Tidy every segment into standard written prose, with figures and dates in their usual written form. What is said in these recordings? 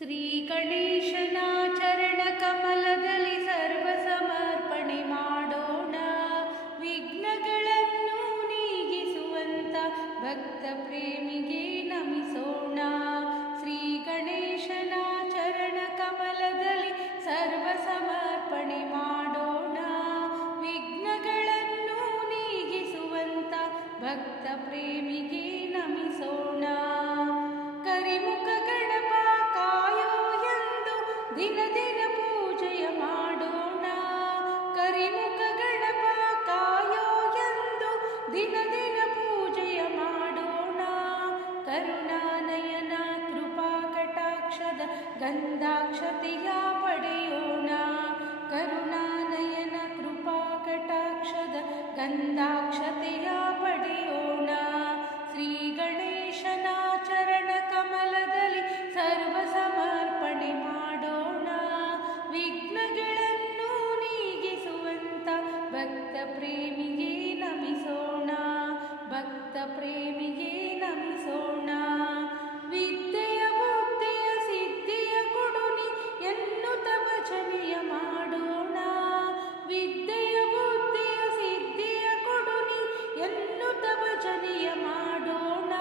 ಶ್ರೀ ಗಣೇಶನ ಚರಣ ಕಮಲದಲ್ಲಿ ಸರ್ವ ಸಮರ್ಪಣೆ ಮಾಡೋಣ. ವಿಘ್ನಗಳನ್ನು ನೀಗಿಸುವಂತ ಭಕ್ತ ಪ್ರೇಮಿಗೆ ನಮಿಸೋಣ. ಶ್ರೀ ಗಣೇಶನ ಚರಣ ಕಮಲದಲ್ಲಿ ಸರ್ವ ಸಮರ್ಪಣೆ ಮಾಡೋಣ. ವಿಘ್ನಗಳನ್ನು ನೀಗಿಸುವಂತ ಭಕ್ತ ಪ್ರೇಮಿಗೆ ನಮಿಸೋಣ. ಕರಿಮುಖ ಗಣಪ ಕಾಯೋ ಎಂದು ದಿನ ದಿನ ಪೂಜೆಯ ಮಾಡೋಣ. ಕರಿಮುಖ ಗಣಪ ಕಾಯೋ ಎಂದು ದಿನ ದಿನ ಪೂಜೆಯ ಮಾಡೋಣ. ಕರುಣಾನಯನ ಕೃಪಾ ಕಟಾಕ್ಷದ ಗಂಧಾಕ್ಷತೆಯ ಪಡೆಯೋಣ. ಕರುಣಾನಯನ ಕೃಪಾ ಕಟಾಕ್ಷದ ಗಂಧಾಕ್ಷತೆಯ ಪಡೆಯೋಣ. ಶ್ರೀ ಗಣೇಶನ ಚರಣ ಕಮಲದಲ್ಲಿ ಸರ್ವ ಸಮರ್ಪಣೆ ಮಾಡೋಣ. ವಿಘ್ನಗಳನ್ನು ನೀಗಿಸುವಂತ ಭಕ್ತ ಪ್ರೇಮಿಗೆ ನಮಿಸೋಣ. ಭಕ್ತ ಪ್ರೇಮಿಗೆ ನಮಿಸೋಣ. ವಿದ್ಯೆಯ ಬುದ್ಧಿಯ ಸಿದ್ಧಿಯ ಕೊಡುನಿ ಎನ್ನುತ್ತ ಭಜನೆಯ ಮಾಡೋಣ. ವಿದ್ಯೆಯ ಬುದ್ಧಿಯ ಸಿದ್ಧಿಯ ಕೊಡುನಿ ಎನ್ನುತ್ತ ಭಜನೆಯ ಮಾಡೋಣ.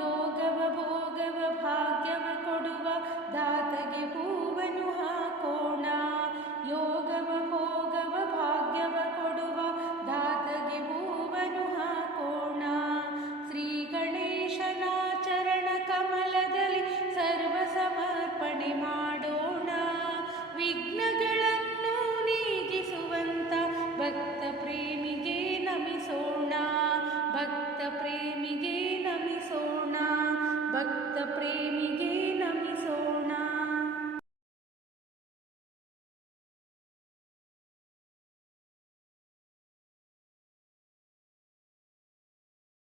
ಯೋಗವ ಭೋಗವ ಭಾಗ್ಯವ ಕೊಡುವ ದಾತಗೆ ಹೂವನ್ನು ಹಾಕೋಣ. ಯೋಗವ ಭೋಗವ ಭಾಗ್ಯವ ಕೊಡುವ ದಾತಗೆ ಹೂವನ್ನು ಹಾಕೋಣ. ಶ್ರೀ ಗಣೇಶನ ಚರಣ ಕಮಲದಲ್ಲಿ ಸರ್ವ ಸಮರ್ಪಣೆ ಮಾಡೋಣ. ವಿಘ್ನಗಳನ್ನು ನೀಗಿಸುವಂತ ಭಕ್ತ ಪ್ರೇಮಿಗೆ ನಮಿಸೋಣ. ಭಕ್ತ ಪ್ರೇಮಿಗೆ ನಮಿಸೋಣ. ಭಕ್ತ ಪ್ರೇಮಿಗೆ